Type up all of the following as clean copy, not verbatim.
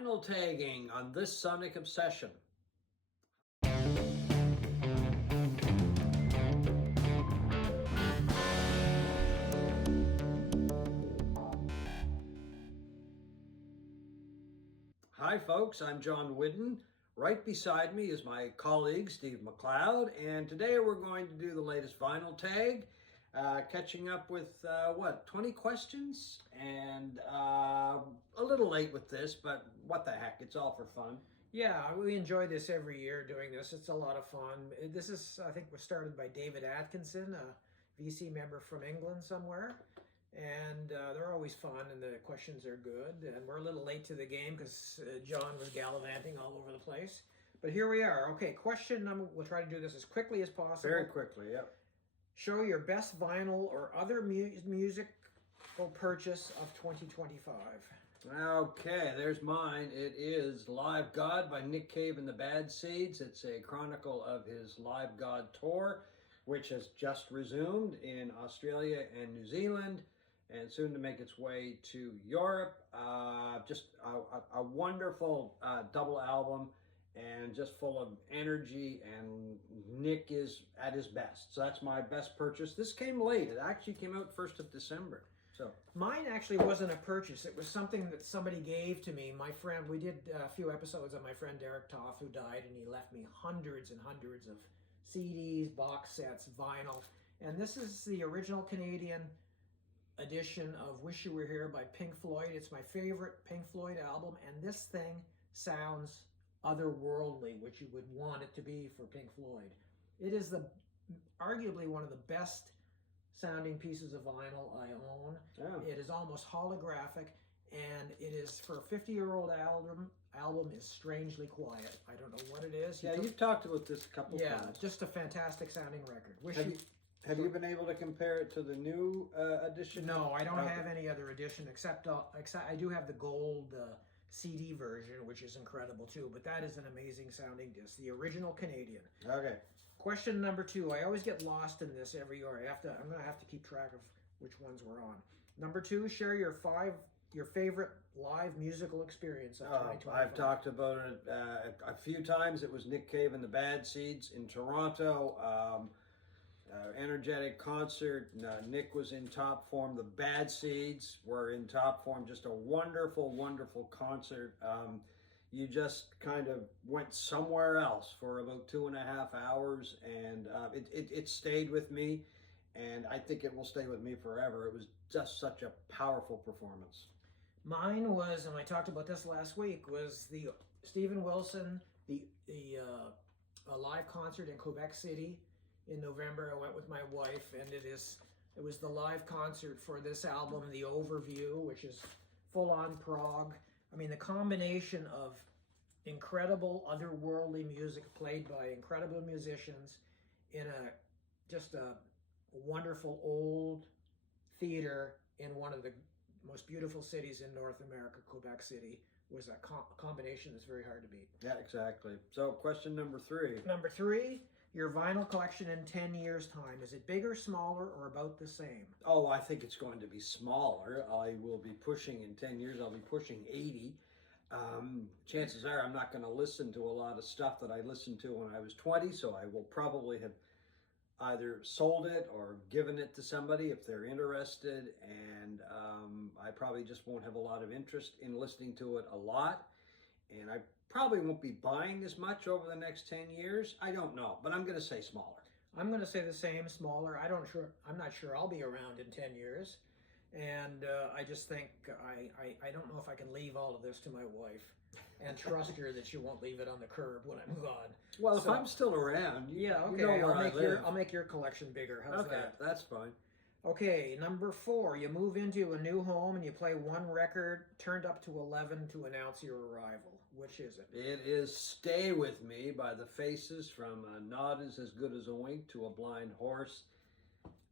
Vinyl tagging on this Sonic Obsession. Hi folks, I'm John Whidden. Right beside me is my colleague Steve McLeod, and today we're going to do the latest vinyl tag, catching up with 20 questions, and a little late with this, but what the heck, it's all for fun. Yeah, we enjoy this every year doing this. It's a lot of fun. This is, I think, was started by David Atkinson, a VC member from England somewhere. And they're always fun, and the questions are good. And we're a little late to the game because John was gallivanting all over the place. But here we are. Okay, question number, we'll try to do this as quickly as possible. Very quickly, yep. Show your best vinyl or other musical purchase of 2025. Okay, there's mine. It is Live God by Nick Cave and the Bad Seeds. It's a chronicle of his Live God tour, which has just resumed in Australia and New Zealand, and soon to make its way to Europe. Just a wonderful double album, and just full of energy, and Nick is at his best. So that's my best purchase. This came late. It actually came out 1st of December. So mine actually wasn't a purchase. It was something that somebody gave to me. My friend, we did a few episodes on my friend Derek Toth, who died, and he left me hundreds and hundreds of CDs, box sets, vinyl. And this is the original Canadian edition of Wish You Were Here by Pink Floyd. It's my favorite Pink Floyd album, and this thing sounds otherworldly, which you would want it to be for Pink Floyd. It is arguably one of the best sounding pieces of vinyl I own. Yeah. It is almost holographic, and it is, for a 50-year-old album is strangely quiet. I don't know what it is. You've talked about this a couple times. Yeah, just a fantastic sounding record. Have you been able to compare it to the new edition? No, I don't have any other edition except I do have the gold CD version, which is incredible too, but that is an amazing sounding disc, the original Canadian. Okay. Question number 2. I always get lost in this every year. I'm going to have to keep track of which ones we're on. Number 2, share your favorite live musical experience of 2025. I've talked about it a few times. It was Nick Cave and the Bad Seeds in Toronto. Energetic concert. Nick was in top form. The Bad Seeds were in top form. Just a wonderful, wonderful concert. You just kind of went somewhere else for about 2.5 hours, and it stayed with me, and I think it will stay with me forever. It was just such a powerful performance. Mine was, and I talked about this last week, was the Steven Wilson, the live concert in Quebec City in November. I went with my wife, and it was the live concert for this album, The Overview, which is full-on prog. I mean, the combination of incredible otherworldly music played by incredible musicians in just a wonderful old theater in one of the most beautiful cities in North America, Quebec City, was a combination that's very hard to beat. Yeah, exactly. So question number 3. Number 3, your vinyl collection in 10 years' time. Is it bigger, smaller, or about the same? Oh, I think it's going to be smaller. I will be pushing, in 10 years, I'll be pushing 80. Chances are I'm not going to listen to a lot of stuff that I listened to when I was 20, so I will probably have either sold it or given it to somebody if they're interested, and I probably just won't have a lot of interest in listening to it a lot, and I probably won't be buying as much over the next 10 years. I don't know, but I'm going to say smaller. I'm going to say the same, smaller. I'm not sure I'll be around in 10 years. And I just think, I don't know if I can leave all of this to my wife and trust her that she won't leave it on the curb when I'm gone. Well, if I'm still around, you know where I'll make your collection bigger. How's that? Okay, that's fine. Okay, number 4, you move into a new home and you play one record turned up to 11 to announce your arrival. Which is it? It is Stay With Me by The Faces, from A Nod Is As Good As a Wink to a Blind Horse.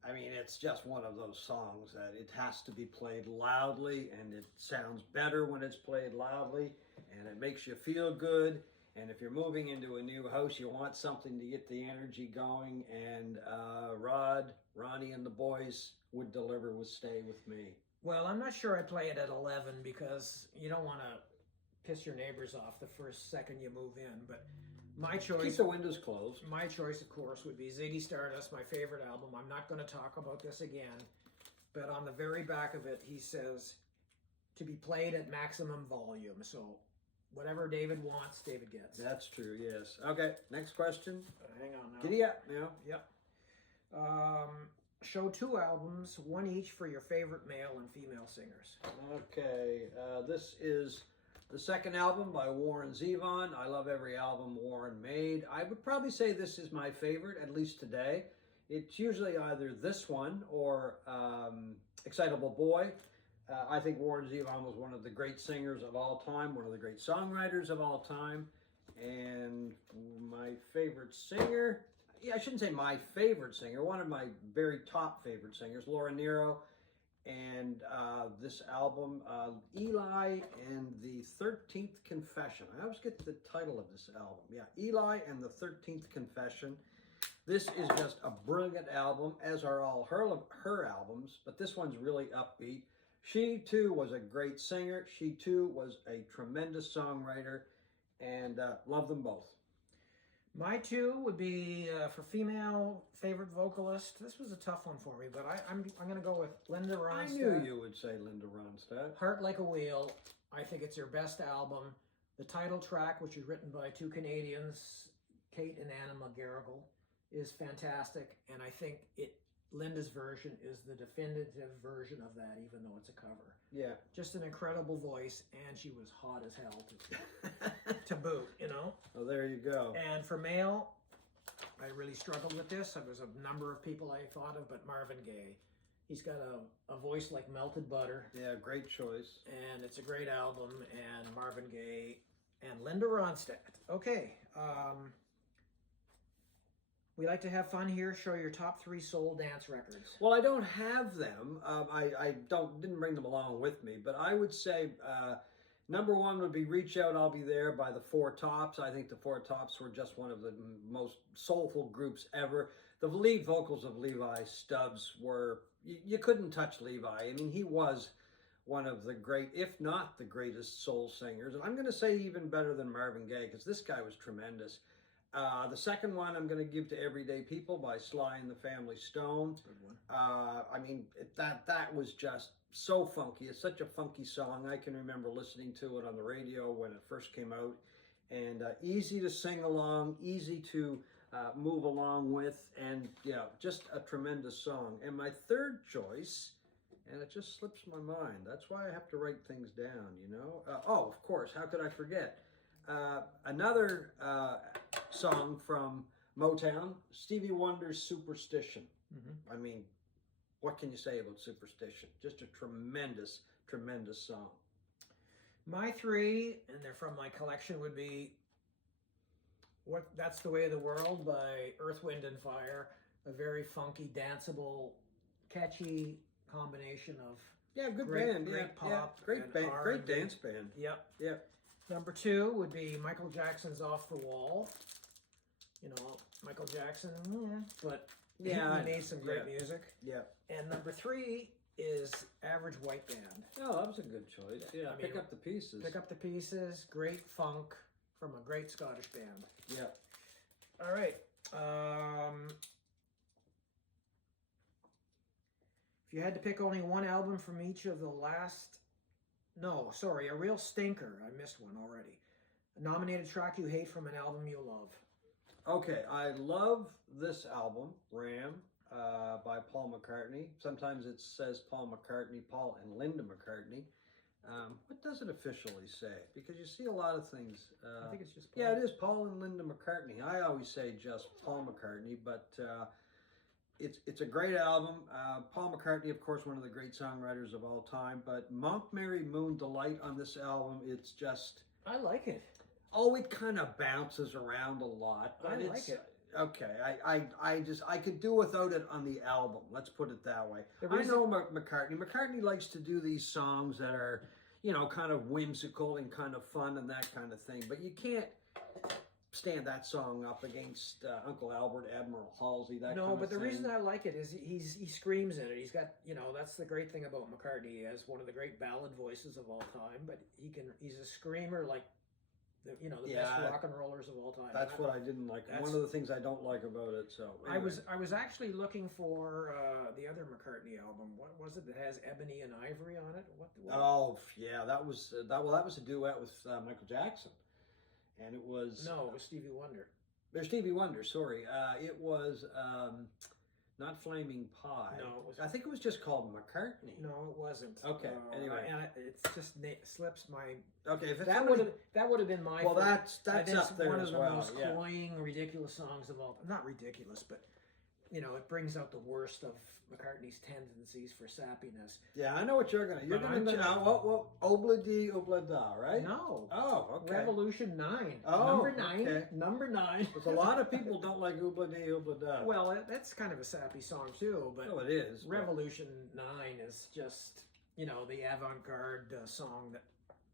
I mean, it's just one of those songs that it has to be played loudly, and it sounds better when it's played loudly, and it makes you feel good. And if you're moving into a new house, you want something to get the energy going, and Ronnie and the boys would deliver with Stay With Me. Well, I'm not sure I play it at 11 because you don't want to piss your neighbors off the first second you move in. But my choice, Keep the windows closed. my choice, of course, would be Ziggy Stardust, my favorite album. I'm not going to talk about this again, but on the very back of it, he says to be played at maximum volume. So whatever David wants, David gets. That's true, yes. Okay, next question. Hang on now. Giddy up now. Yep. Show 2 albums, one each for your favorite male and female singers. Okay, this is the second album by Warren Zevon. I love every album Warren made. I would probably say this is my favorite, at least today. It's usually either this one or Excitable Boy. I think Warren Zevon was one of the great singers of all time, one of the great songwriters of all time. And my favorite singer, yeah, I shouldn't say my favorite singer, one of my very top favorite singers, Laura Nyro. And this album, Eli and the 13th Confession. I always get the title of this album. Yeah, Eli and the 13th Confession. This is just a brilliant album, as are all her albums, but this one's really upbeat. She, too, was a great singer. She, too, was a tremendous songwriter, and love them both. My 2 would be for female favorite vocalist. This was a tough one for me, but I'm going to go with Linda Ronstadt. I knew you would say Linda Ronstadt. Heart Like a Wheel. I think it's her best album. The title track, which is written by 2 Canadians, Kate and Anna McGarrigle, is fantastic, and I think Linda's version is the definitive version of that, even though it's a cover. Yeah. Just an incredible voice, and she was hot as hell to boot, you know? Oh, there you go. And for male, I really struggled with this. There was a number of people I thought of, but Marvin Gaye. He's got a voice like melted butter. Yeah, great choice. And it's a great album, and Marvin Gaye and Linda Ronstadt. Okay, we like to have fun here. Show your top 3 soul dance records. Well, I don't have them. I didn't bring them along with me, but I would say number 1 would be "Reach Out, I'll Be There" by the Four Tops. I think the Four Tops were just one of the most soulful groups ever. The lead vocals of Levi Stubbs were, you couldn't touch Levi. I mean, he was one of the great, if not the greatest soul singers. And I'm going to say even better than Marvin Gaye, because this guy was tremendous. The second one I'm going to give to "Everyday People" by Sly and the Family Stone. Good one. I mean, that was just so funky. It's such a funky song. I can remember listening to it on the radio when it first came out. And easy to sing along, easy to move along with, and yeah, just a tremendous song. And my third choice, and it just slips my mind. That's why I have to write things down, you know. Oh, of course, how could I forget? Another song from Motown, Stevie Wonder's "Superstition." Mm-hmm. I mean, what can you say about Superstition? Just a tremendous, tremendous song. My 3, and they're from my collection, would be "That's the Way of the World" by Earth, Wind and Fire. A very funky, danceable, catchy combination of Good great, band, great pop, great and band, great R&B. dance band. Yep. Number 2 would be Michael Jackson's "Off the Wall." You know, Michael Jackson, but he made some great music. Yeah. And number 3 is Average White Band. Oh, that was a good choice. Yeah, I mean, Pick Up the Pieces. Pick Up the Pieces, great funk from a great Scottish band. Yeah. All right. If you had to pick only one album from each of the last... No, sorry, a real stinker. I missed one already. A nominated track you hate from an album you love. Okay, I love this album, Ram, by Paul McCartney. Sometimes it says Paul McCartney, Paul and Linda McCartney. What does it officially say? Because you see a lot of things. I think it's just Paul. Yeah, it is Paul and Linda McCartney. I always say just Paul McCartney, but it's a great album. Paul McCartney, of course, one of the great songwriters of all time. But Monk, Mary, Moon, Delight on this album, it's just... I like it. Oh, it kind of bounces around a lot. But I like it's, it. Okay, I could do without it on the album. Let's put it that way. I know McCartney. McCartney likes to do these songs that are, you know, kind of whimsical and kind of fun and that kind of thing. But you can't stand that song up against Uncle Albert, Admiral Halsey, that No, kind of but the thing. reason I like it is he screams in it. He's got, that's the great thing about McCartney. He has one of the great ballad voices of all time, but he's a screamer like the best rock and rollers of all time. That's what I didn't like. One of the things I don't like about it. So anyway. I was actually looking for the other McCartney album. What was it that has Ebony and Ivory on it? What? Oh yeah, that was that was a duet with Michael Jackson, and it was no, it was Stevie Wonder. There's Stevie Wonder. Sorry, it was not Flaming Pie. No, it was. I think it was just called McCartney. No, it wasn't. Okay. Anyway, and it's just slips my. Okay, if it's that would have been my. Well, that's up there one as of the well. most cloying, ridiculous songs of all time. Not ridiculous, but it brings out the worst of McCartney's tendencies for sappiness. Yeah, I know what you're gonna. You're gonna Obla Dee Obla Da, right? No. Oh, okay. Revolution 9. Oh, number 9. Okay. Number 9. Because a lot of people don't like Obla Dee Obla Da. Well, that's kind of a sappy song too, but it is. Revolution 9 is just the avant-garde song that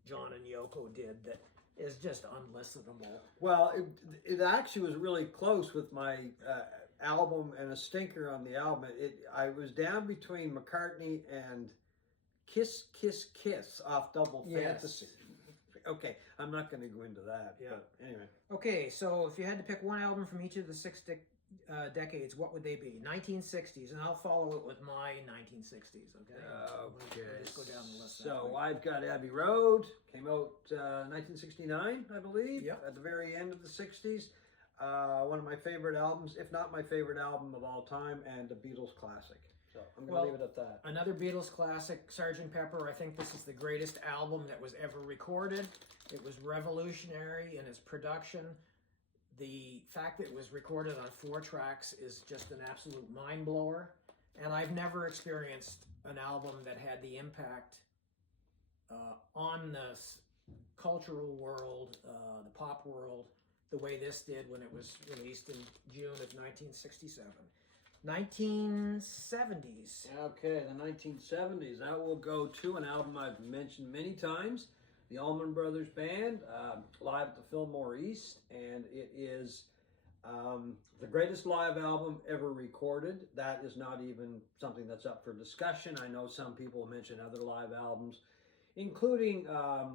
John and Yoko did that is just unlistenable. Well, it actually was really close with my album and a stinker on the album. I was down between McCartney and Kiss Kiss Kiss off Double Fantasy. Okay, I'm not going to go into that. Yeah. But anyway. Okay, so if you had to pick one album from each of the 6 decades, what would they be? 1960s, and I'll follow it with my 1960s. Okay. Okay. We'll just go down the list. So I've got Abbey Road. Came out 1969, I believe. Yep. At the very end of the 60s. One of my favorite albums, if not my favorite album of all time, and a Beatles classic. So I'm going to leave it at that. Another Beatles classic, Sgt. Pepper. I think this is the greatest album that was ever recorded. It was revolutionary in its production. The fact that it was recorded on 4 tracks is just an absolute mind blower. And I've never experienced an album that had the impact on the cultural world, the pop world, the way this did when it was released in June of 1967. 1970s. Okay, the 1970s. That will go to an album I've mentioned many times, the Allman Brothers Band, live at the Fillmore East, and it is the greatest live album ever recorded. That is not even something that's up for discussion. I know some people mention other live albums, including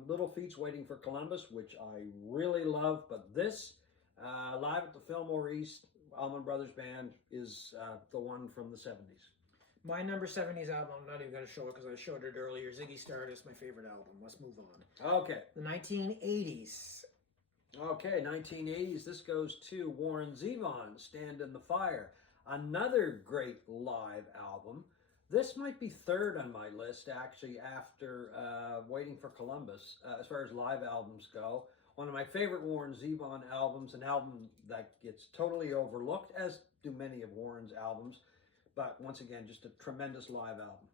Little Feat's Waiting for Columbus, which I really love, but this, live at the Fillmore East, Allman Brothers Band is the one from the 70s. My number 70s album, I'm not even going to show it because I showed it earlier. Ziggy Stardust, my favorite album. Let's move on. Okay. The 1980s. Okay, 1980s. This goes to Warren Zevon, Stand in the Fire. Another great live album. This might be third on my list, actually, after Waiting for Columbus, as far as live albums go. One of my favorite Warren Zevon albums, an album that gets totally overlooked, as do many of Warren's albums. But once again, just a tremendous live album.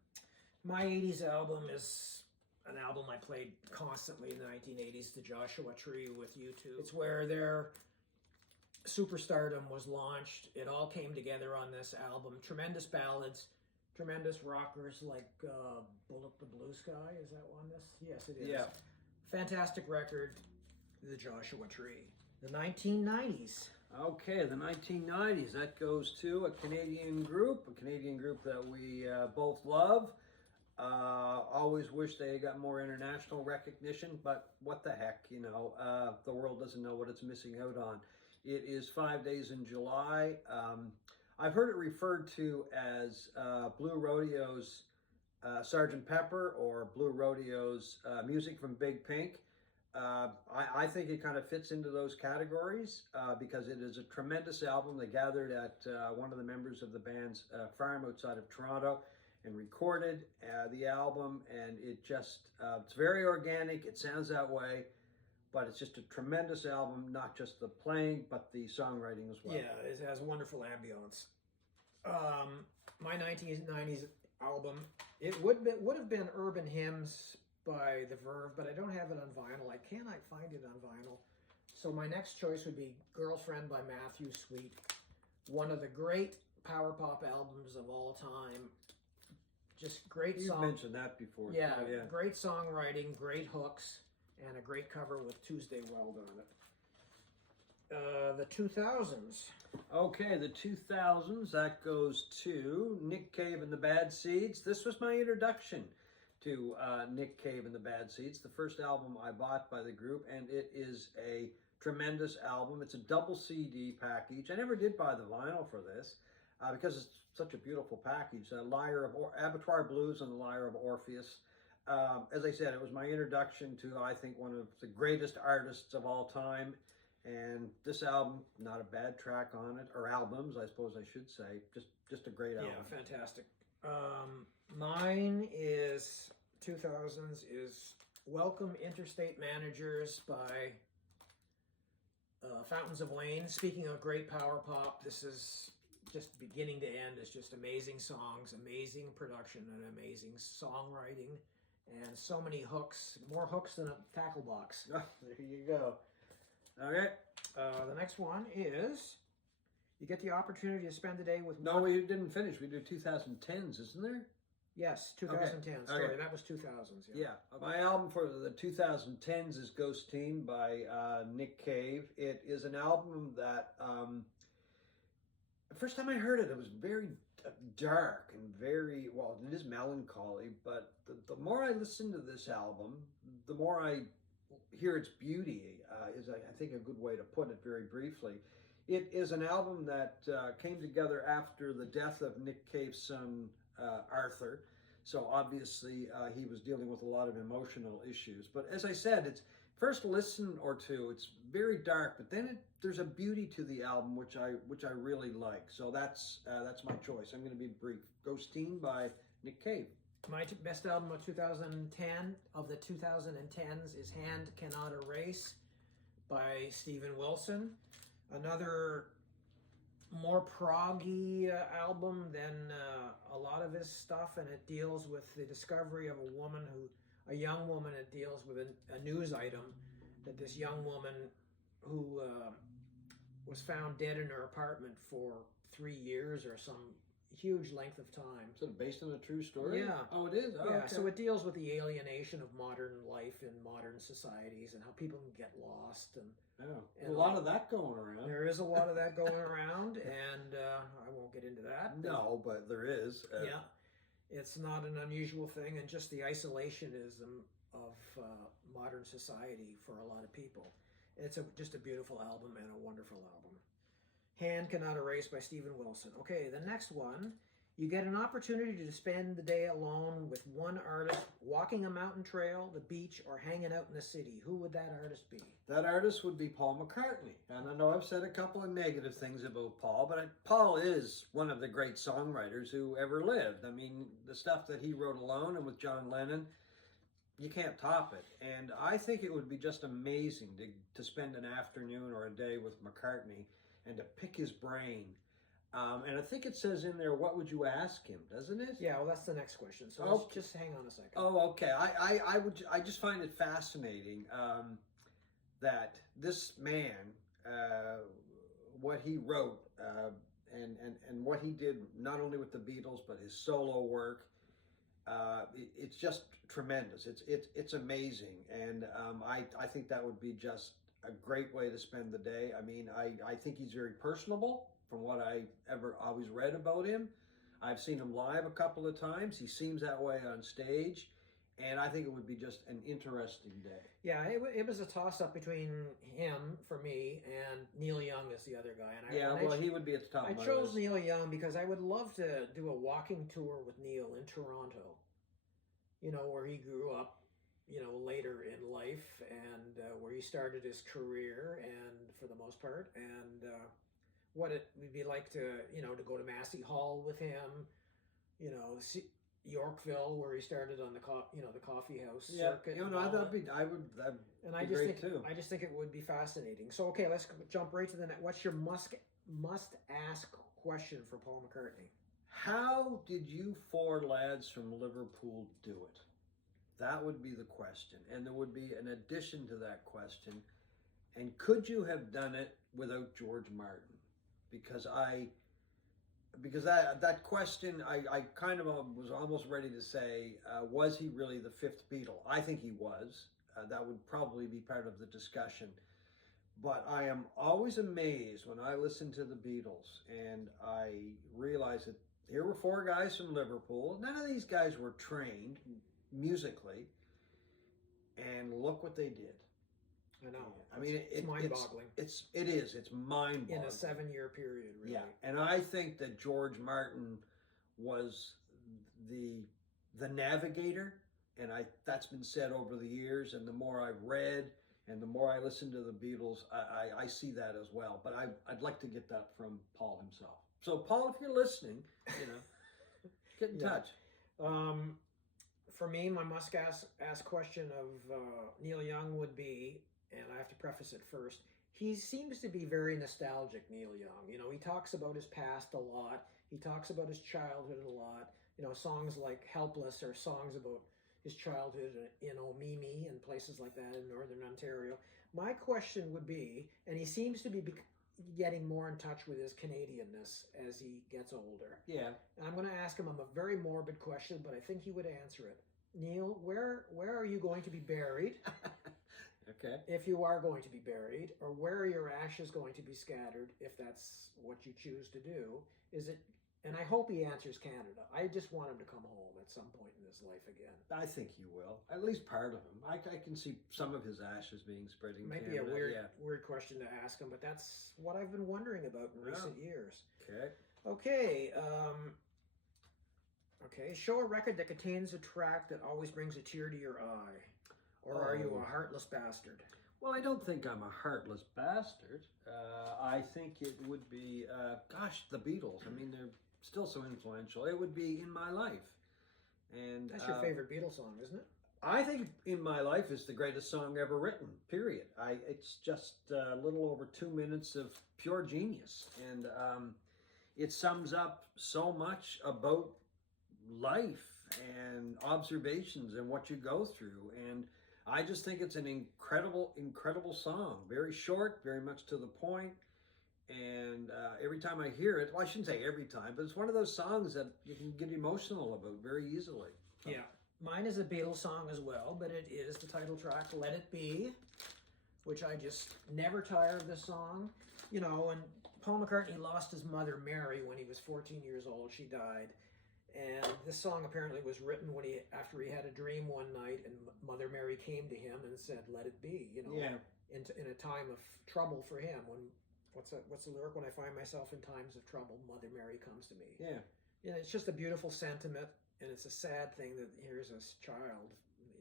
My 80s album is an album I played constantly in the 1980s, The Joshua Tree with U2. It's where their superstardom was launched. It all came together on this album. Tremendous ballads, tremendous rockers like Bullet the Blue Sky. Is that one? Yes, it is. Yeah. Fantastic record, The Joshua Tree. The 1990s. Okay, the 1990s. That goes to a Canadian group that we both love. Always wish they got more international recognition, but what the heck, the world doesn't know what it's missing out on. It is 5 Days in July. I've heard it referred to as Blue Rodeo's Sgt. Pepper or Blue Rodeo's Music from Big Pink. I think it kind of fits into those categories because it is a tremendous album. They gathered at one of the members of the band's farm outside of Toronto and recorded the album, and it just, it's very organic. It sounds that way, but it's just a tremendous album, not just the playing, but the songwriting as well. Yeah, it has wonderful ambience. My 1990s album, it would have been Urban Hymns by The Verve, but I don't have it on vinyl. I cannot find it on vinyl. So my next choice would be Girlfriend by Matthew Sweet. One of the great power pop albums of all time. Just great You've mentioned that before. Yeah, yeah, great songwriting, great hooks, and a great cover with Tuesday Weld on it. The 2000s. Okay, the 2000s, that goes to Nick Cave and the Bad Seeds. This was my introduction to Nick Cave and the Bad Seeds, the first album I bought by the group, and it is a tremendous album. It's a double CD package. I never did buy the vinyl for this because it's such a beautiful package. Abattoir Blues and the Lyre of Orpheus. As I said, it was my introduction to, I think, one of the greatest artists of all time. And this album, not a bad track on it, or albums, I suppose I should say. Just a great album. Yeah, fantastic. Mine is 2000s is Welcome Interstate Managers by Fountains of Wayne. Speaking of great power pop, this is just beginning to end. It's just amazing songs, amazing production, and amazing songwriting, and so many hooks, more hooks than a tackle box. Oh, there you go. Okay. The next one is you get the opportunity to spend the day with. No, we didn't finish. We did 2010s, isn't there? Yes, 2010. Okay. Sorry, Okay. That was 2000s. Yeah. My album for the 2010s is Ghost Team by Nick Cave. It is an album that the first time I heard it, it was very dark and very, well, it is melancholy, but the more I listen to this album, the more I hear its beauty, is I think a good way to put it very briefly. It is an album that came together after the death of Nick Cave's son, Arthur. So obviously he was dealing with a lot of emotional issues. But as I said, it's first listen or two, it's very dark, but then there's a beauty to the album which I really like. So that's my choice. I'm going to be brief. Ghosteen by Nick Cave. My best album of 2010 of the 2010s is Hand Cannot Erase by Steven Wilson. Another more proggy album than a lot of his stuff, and it deals with the discovery of a young woman. It deals with a news item that this young woman who was found dead in her apartment for 3 years or some huge length of time. Is it based on a true story? Yeah. Oh, it is? Oh, Yeah, okay. so it deals with the alienation of modern life in modern societies and how people can get lost. And a lot of that going around. there is a lot of that going around, and I won't get into that. No, but there is. Yeah, it's not an unusual thing, and just the isolationism of modern society for a lot of people. It's just a beautiful album and a wonderful album. Hand Cannot Erase by Steven Wilson. Okay, the next one, you get an opportunity to spend the day alone with one artist, walking a mountain trail, the beach, or hanging out in the city. Who would that artist be? That artist would be Paul McCartney. And I know I've said a couple of negative things about Paul, but Paul is one of the great songwriters who ever lived. I mean, the stuff that he wrote alone and with John Lennon, you can't top it. And I think it would be just amazing to spend an afternoon or a day with McCartney and to pick his brain. And I think it says in there, what would you ask him, doesn't it? Yeah, well, that's the next question. So let's just hang on a second. Oh, okay. I just find it fascinating that this man, what he wrote and what he did, not only with the Beatles, but his solo work, it's just tremendous. It's amazing. And I think that would be just a great way to spend the day. I mean, I think he's very personable from what I always read about him. I've seen him live a couple of times. He seems that way on stage. And I think it would be just an interesting day. Yeah, it was a toss-up between him, for me, and Neil Young as the other guy. And he would be at the top of my list. I chose Neil Young because I would love to do a walking tour with Neil in Toronto, where he grew up, later in life, and where he started his career, and for the most part, and what it would be like to go to Massey Hall with him, Yorkville, where he started on the coffee house circuit. That'd be great too. I just think it would be fascinating. So okay, let's jump right to the next. What's your must ask question for Paul McCartney? How did you four lads from Liverpool do it? That would be the question. And there would be an addition to that question. And could you have done it without George Martin? Because that question, I kind of was almost ready to say, was he really the fifth Beatle? I think he was. That would probably be part of the discussion. But I am always amazed when I listen to the Beatles and I realize that here were four guys from Liverpool. None of these guys were trained musically, and look what they did. I know. I mean, it's mind-boggling. It is. It's mind-boggling. In a 7-year period, really. Yeah, and I think that George Martin was the navigator, and that's been said over the years. And the more I've read and the more I listen to the Beatles, I see that as well. But I'd like to get that from Paul himself. So, Paul, if you're listening, get in touch. For me, my must-ask question of Neil Young would be, and I have to preface it first, he seems to be very nostalgic, Neil Young. He talks about his past a lot. He talks about his childhood a lot. Songs like Helpless are songs about his childhood in Omemee and places like that in Northern Ontario. My question would be, and he seems to be getting more in touch with his Canadianness as he gets older. Yeah. And I'm going to ask him a very morbid question, but I think he would answer it. Neil, where are you going to be buried? Okay. If you are going to be buried, or where are your ashes going to be scattered, if that's what you choose to do? Is it? And I hope he answers Canada. I just want him to come home at some point in his life again. I think he will. At least part of him. I can see some of his ashes being spread in Might Canada. be a weird question to ask him, but that's what I've been wondering about in recent years. Okay. Okay. Show a record that contains a track that always brings a tear to your eye. Or are you a heartless bastard? Well, I don't think I'm a heartless bastard. I think it would be, the Beatles. I mean, they're still so influential. It would be In My Life. And that's your favorite Beatles song, isn't it? I think In My Life is the greatest song ever written, period. It's just a little over 2 minutes of pure genius. And it sums up so much about life and observations and what you go through. And I just think it's an incredible song. Very short, very much to the point. And every time I hear it, well, I shouldn't say every time, but it's one of those songs that you can get emotional about very easily. So. Yeah. Mine is a Beatles song as well, but it is the title track, Let It Be, which I just never tire of this song. And Paul McCartney lost his mother, Mary, when he was 14 years old. She died. And this song apparently was written after he had a dream one night, and Mother Mary came to him and said, "Let it be." In a time of trouble for him. What's the lyric? When I find myself in times of trouble, Mother Mary comes to me. Yeah. It's just a beautiful sentiment, and it's a sad thing that here's this child,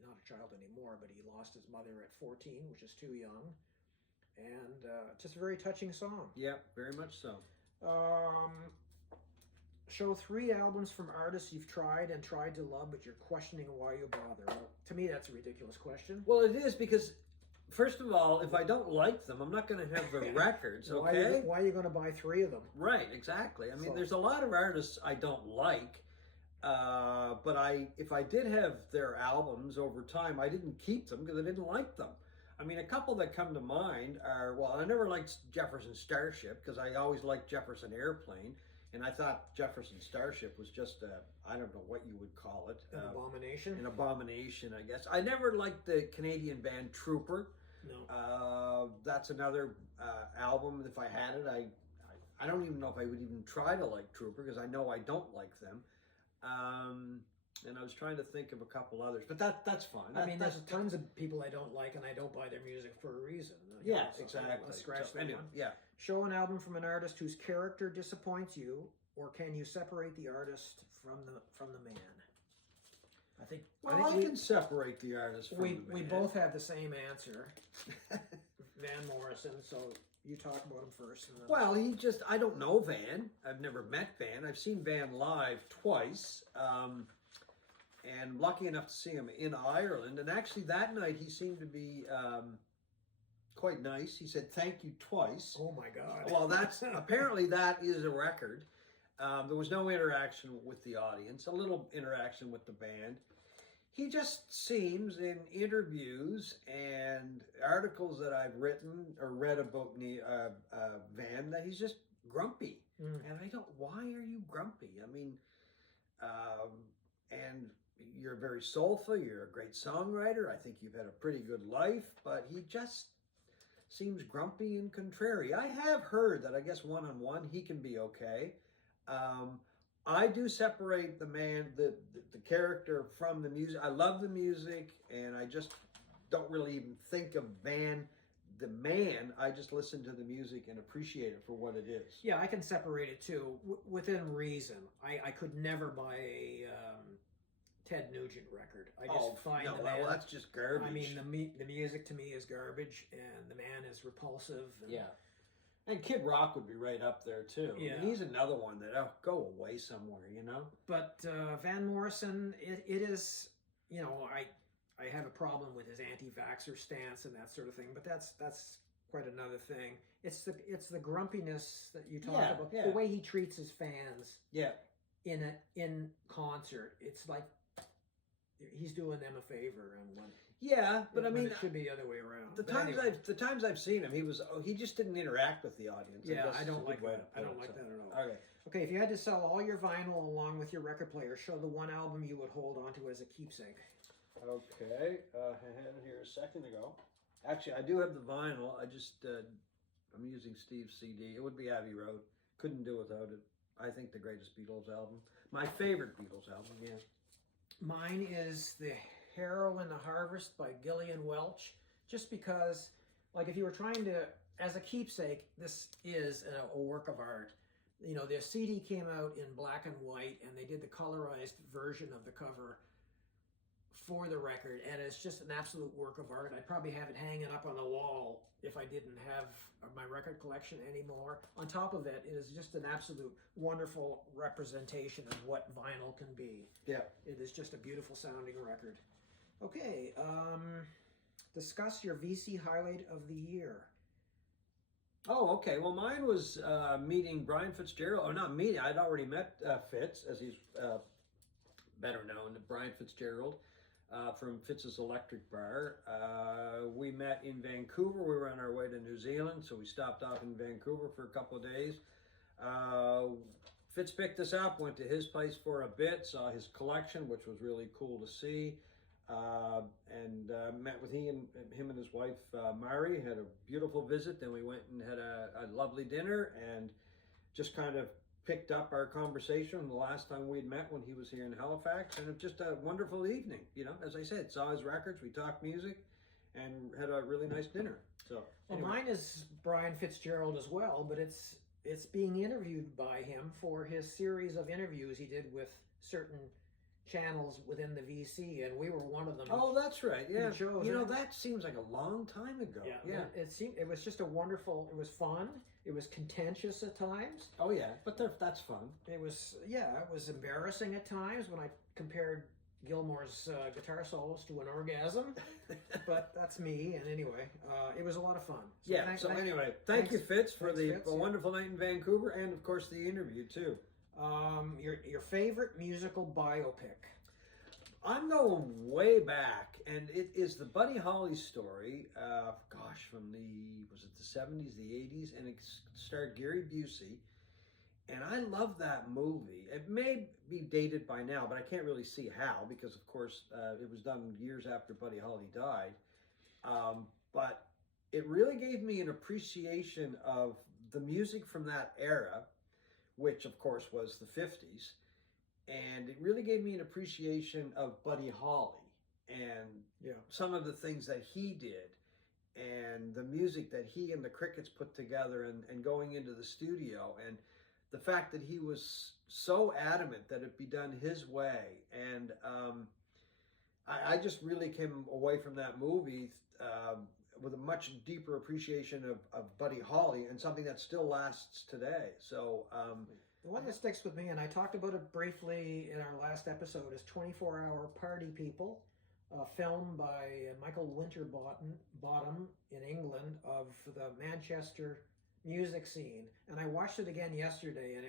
not a child anymore, but he lost his mother at 14, which is too young, and just a very touching song. Yeah, very much so. Show 3 albums from artists you've tried to love, but you're questioning why you bother. Well, to me, that's a ridiculous question. Well, it is because, first of all, if I don't like them, I'm not going to have the records, okay? Why are you going to buy 3 of them? Right, exactly. I mean, there's a lot of artists I don't like, but if I did have their albums over time, I didn't keep them because I didn't like them. I mean, a couple that come to mind are, well, I never liked Jefferson Starship because I always liked Jefferson Airplane. And I thought Jefferson Starship was just I don't know what you would call it. An abomination? An abomination, I guess. I never liked the Canadian band Trooper. No. That's another album. If I had it, I don't even know if I would even try to like Trooper because I know I don't like them. And I was trying to think of a couple others, but that's fine. I mean, there's tons of people I don't like, and I don't buy their music for a reason. Yes, exactly. Let's scratch that anyway, one. Yeah. Show an album from an artist whose character disappoints you, or can you separate the artist from the man? I can separate the artist from the man. We both have the same answer. Van Morrison, so you talk about him first. Well, I don't know Van. I've never met Van. I've seen Van live twice. And I'm lucky enough to see him in Ireland. And actually that night he seemed to be quite nice. He said thank you twice. Oh my God. Well, apparently that is a record. There was no interaction with the audience, a little interaction with the band. He just seems in interviews and articles that I've written or read about Van that he's just grumpy. And I don't, why are you grumpy? I mean, and you're very soulful, you're a great songwriter, I think you've had a pretty good life, but he just seems grumpy and contrary. I have heard that I guess one-on-one he can be okay. I do separate the character from the music. I love the music, and I just don't really even think of Van the man. I just listen to the music and appreciate it for what it is. Yeah, I can separate it too, within reason. I could never buy a Ted Nugent record. I just find no, the man, well, that's just garbage. I mean, the music to me is garbage, and the man is repulsive. And, yeah. And Kid Rock would be right up there too. Yeah. I mean, he's another one that go away somewhere, you know. But Van Morrison, it is, you know, I have a problem with his anti-vaxxer stance and that sort of thing. But that's quite another thing. It's the grumpiness that you talk about. Yeah. The way he treats his fans. Yeah. In concert, it's like he's doing them a favor, and when but I mean, it should be the other way around. The times I've seen him, he just didn't interact with the audience. Yeah, I don't like that. I don't like that at all. Okay. Okay, if you had to sell all your vinyl along with your record player, show the one album you would hold onto as a keepsake. Okay, I had it here a second ago. Actually, I do have the vinyl. I just I'm using Steve's CD. It would be Abbey Road. Couldn't do without it. I think the greatest Beatles album. My favorite Beatles album. Yeah. Mine is The Harrow and the Harvest by Gillian Welch, just because, like, if you were trying to, as a keepsake, this is a work of art. You know, the CD came out in black and white, and they did the colorized version of the cover for the record, and it's just an absolute work of art. I'd probably have it hanging up on the wall if I didn't have my record collection anymore. On top of it, it is just an absolute wonderful representation of what vinyl can be. Yeah. It is just a beautiful sounding record. Okay, discuss your VC highlight of the year. Oh, okay. Well, mine was meeting Brian Fitzgerald. Or not meeting. I'd already met Fitz, as he's better known, Brian Fitzgerald. From Fitz's Electric Bar. We met in Vancouver. We were on our way to New Zealand, so we stopped off in Vancouver for a couple of days. Fitz picked us up, went to his place for a bit, saw his collection, which was really cool to see, and met with him and his wife, Mari, had a beautiful visit. Then we went and had a lovely dinner and just kind of picked up our conversation the last time we'd met when he was here in Halifax, and it was just a wonderful evening. You know, as I said, saw his records, we talked music, and had a really nice dinner. So, anyway. Well, mine is Brian Fitzgerald as well, but it's being interviewed by him for his series of interviews he did with certain channels within the VC, and we were one of them. Oh, that's right. Yeah. Shows, you know, that seems like a long time ago. Yeah. It was just a wonderful. It was fun. It was contentious at times. Oh yeah, but that's fun. It was It was embarrassing at times when I compared Gilmour's guitar solos to an orgasm, but that's me. And anyway, it was a lot of fun. So, thank you, Fitz, for the wonderful night in Vancouver, and of course the interview too. Your favorite musical biopic? I'm going way back, and it is the Buddy Holly story. From was it the 70s, the 80s, and it starred Gary Busey. And I love that movie. It may be dated by now, but I can't really see how, because of course it was done years after Buddy Holly died. But it really gave me an appreciation of the music from that era, which of course was the 50s. And it really gave me an appreciation of Buddy Holly and some of the things that he did and the music that he and the Crickets put together and going into the studio, and the fact that he was so adamant that it be done his way. And I just really came away from that movie with a much deeper appreciation of Buddy Holly, and something that still lasts today. So the one that sticks with me, and I talked about it briefly in our last episode, is 24-Hour Party People, a film by Michael Winterbottom in England of the Manchester music scene. And I watched it again yesterday, and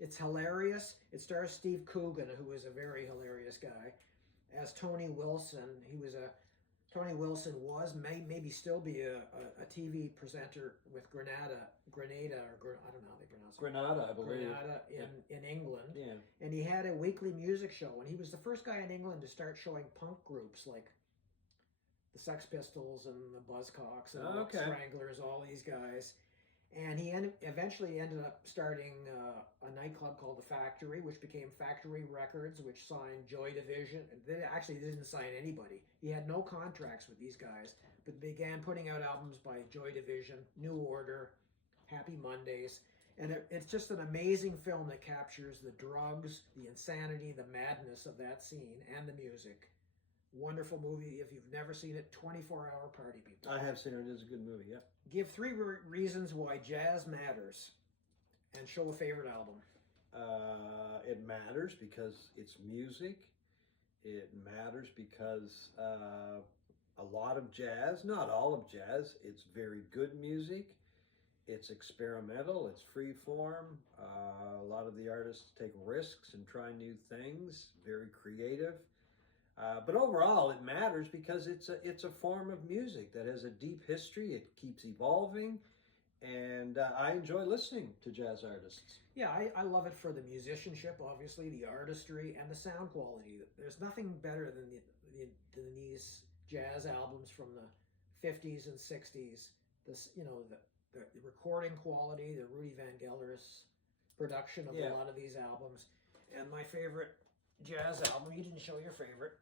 it's hilarious. It stars Steve Coogan, who is a very hilarious guy, as Tony Wilson. Tony Wilson maybe still be a TV presenter with Grenada, or I don't know how they pronounce it. Grenada, I believe. Grenada in England. Yeah. And he had a weekly music show, and he was the first guy in England to start showing punk groups like the Sex Pistols and the Buzzcocks and Okay. the Stranglers, all these guys. And he eventually ended up starting a nightclub called The Factory, which became Factory Records, which signed Joy Division. They actually didn't sign anybody. He had no contracts with these guys, but began putting out albums by Joy Division, New Order, Happy Mondays. And it's just an amazing film that captures the drugs, the insanity, the madness of that scene, and the music. Wonderful movie. If you've never seen it, 24-hour party, people. I have seen it. It is a good movie, yeah. Give 3 reasons why jazz matters, and show a favorite album. It matters because it's music. It matters because a lot of jazz, not all of jazz, it's very good music. It's experimental, it's free form. A lot of the artists take risks and try new things, very creative. But overall, it matters because it's a form of music that has a deep history. It keeps evolving, and I enjoy listening to jazz artists. Yeah, I love it for the musicianship, obviously, the artistry, and the sound quality. There's nothing better than these jazz albums from the 50s and 60s. The recording quality, the Rudy Van Gelder's production of a lot of these albums. And my favorite jazz album, you didn't show your favorite.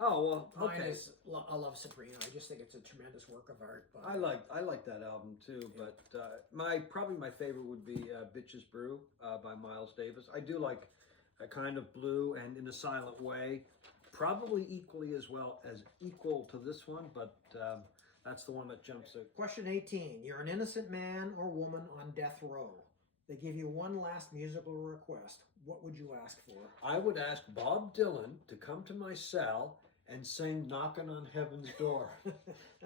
Oh, well, okay. Mine is I Love Sabrina. I just think it's a tremendous work of art. But I like that album too, but probably my favorite would be Bitches Brew by Miles Davis. I do like a kind of blue and in a silent way, probably equally as well as equal to this one, but that's the one that jumps out. Question 18. You're an innocent man or woman on death row. They give you one last musical request. What would you ask for? I would ask Bob Dylan to come to my cell and sing "Knocking on Heaven's Door."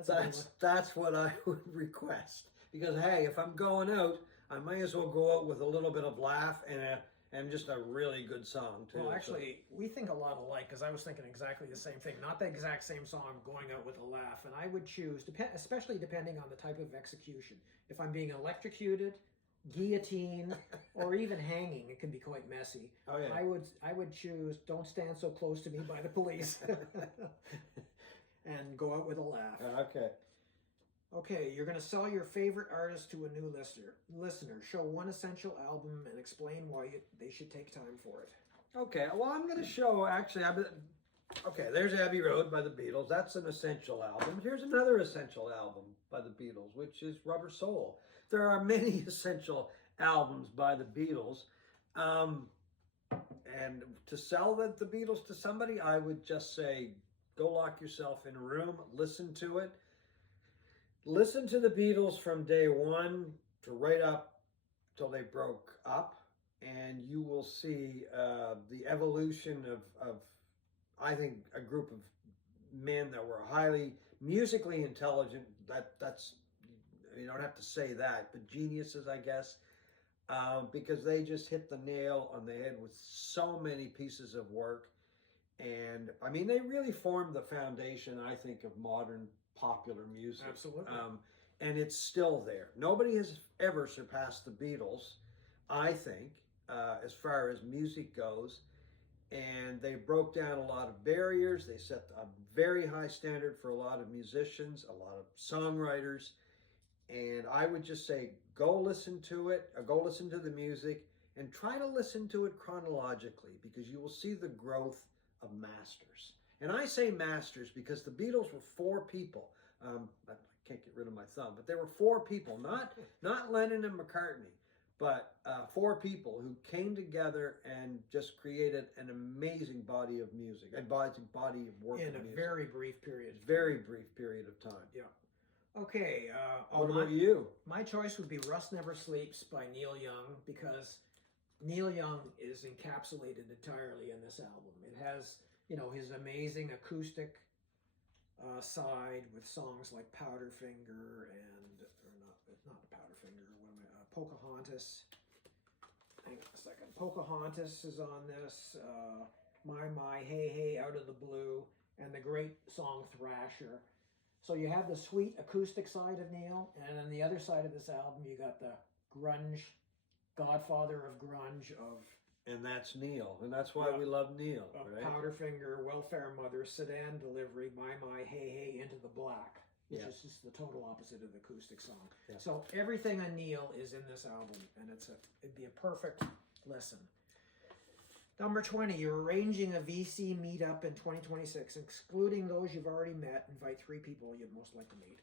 That's what I would request. Because hey, if I'm going out, I might as well go out with a little bit of laugh and just a really good song too. Well, actually, we think a lot alike, because I was thinking exactly the same thing. Not the exact same song, going out with a laugh. And I would choose, especially depending on the type of execution. If I'm being electrocuted, guillotine, or even hanging, it can be quite messy. Oh yeah. I would choose "Don't Stand So Close to Me" by the Police, and go out with a laugh. Okay. Okay, you're going to sell your favorite artist to a new listener. Show one essential album and explain why they should take time for it. Okay, well, I'm going to show, actually, okay, there's Abbey Road by the Beatles. That's an essential album. Here's another essential album by the Beatles, which is Rubber Soul. There are many essential albums by the Beatles. And to sell the Beatles to somebody, I would just say, go lock yourself in a room, listen to it. Listen to the Beatles from day one to right up till they broke up, and you will see the evolution of, I think, a group of men that were highly musically intelligent. That's you don't have to say that, but geniuses, I guess, because they just hit the nail on the head with so many pieces of work. And I mean, they really formed the foundation, I think, of modern popular music. Absolutely. And it's still there. Nobody has ever surpassed the Beatles, I think, as far as music goes. And they broke down a lot of barriers. They set a very high standard for a lot of musicians, a lot of songwriters. And I would just say, go listen to it, go listen to the music, and try to listen to it chronologically, because you will see the growth of masters. And I say masters because the Beatles were 4 people. I can't get rid of my thumb, but there were 4 people, not Lennon and McCartney, but 4 people who came together and just created an amazing body of music, a body of work. In a very brief period. Very brief period of time. Yeah. Okay. What about you? My choice would be "Rust Never Sleeps" by Neil Young, because Neil Young is encapsulated entirely in this album. It has, his amazing acoustic side with songs like Powderfinger and, not Powderfinger, Pocahontas. Hang on a second. Pocahontas is on this, My, Hey, Hey, Out of the Blue, and the great song Thrasher. So you have the sweet acoustic side of Neil, and on the other side of this album, you got the grunge, godfather of grunge, of And that's Neil. And that's why we love Neil, right? Powderfinger, Welfare Mother, Sedan Delivery, My, Hey, Hey, Into the Black, which is just the total opposite of the acoustic song. Yeah. So everything on Neil is in this album, and it'd be a perfect listen. Number 20, you're arranging a VC meetup in 2026, excluding those you've already met. Invite 3 people you'd most like to meet.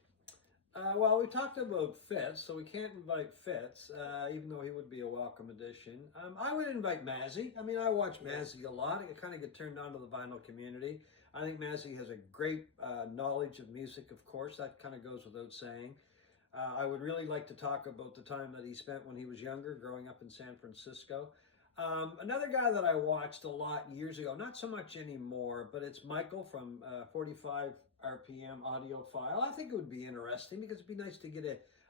Well, we talked about Fitz, so we can't invite Fitz, even though he would be a welcome addition. I would invite Mazzy. I mean, I watch Mazzy a lot. I kind of get turned on to the vinyl community. I think Mazzy has a great knowledge of music, of course. That kind of goes without saying. I would really like to talk about the time that he spent when he was younger, growing up in San Francisco. Another guy that I watched a lot years ago, not so much anymore, but it's Michael from 45 RPM Audiophile. I think it would be interesting because it'd be nice to get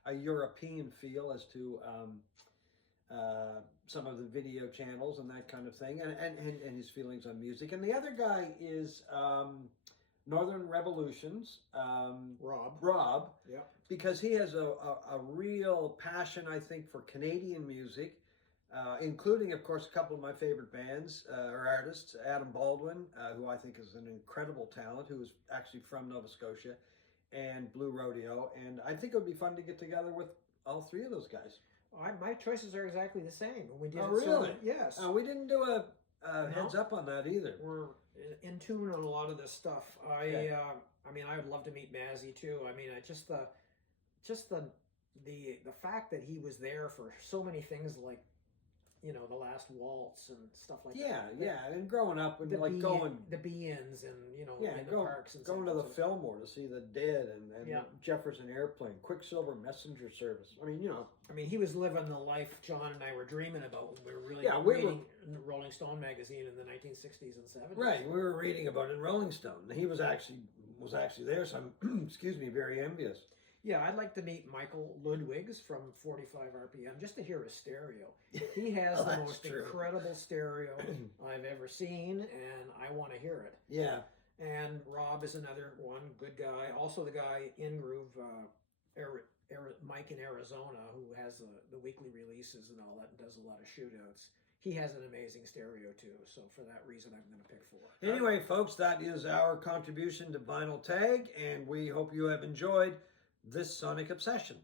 a European feel as to some of the video channels and that kind of thing, and his feelings on music. And the other guy is Northern Revolutions, Rob, yeah, because he has a real passion, I think, for Canadian music. Including, of course, a couple of my favorite bands or artists, Adam Baldwin, who I think is an incredible talent, who is actually from Nova Scotia, and Blue Rodeo. And I think it would be fun to get together with all 3 of those guys. My choices are exactly the same. We did really? Yes. We didn't do a heads up on that either. We're in tune on a lot of this stuff. I mean, I would love to meet Mazzy too. I mean, the fact that he was there for so many things like, you know, the Last Waltz and stuff like that. Yeah, and growing up and going the Be-Ins and, you know, in the parks and going to the Fillmore to see the Dead and Jefferson Airplane, Quicksilver Messenger Service. I mean, you know, he was living the life John and I were dreaming about when we were really reading Rolling Stone magazine in the 1960s and 70s. Right, we were reading about it in Rolling Stone. He was actually there, so I'm excuse me, very envious. Yeah, I'd like to meet Michael Ludwigs from 45 RPM just to hear his stereo. He has the most incredible stereo I've ever seen, and I want to hear it. Yeah. And Rob is another one, good guy. Also the guy in Groove, Mike in Arizona, who has the weekly releases and all that, and does a lot of shootouts. He has an amazing stereo too, so for that reason I'm going to pick 4. Anyway, folks, that is our contribution to Vinyl Tag, and we hope you have enjoyed this Sonic Obsession.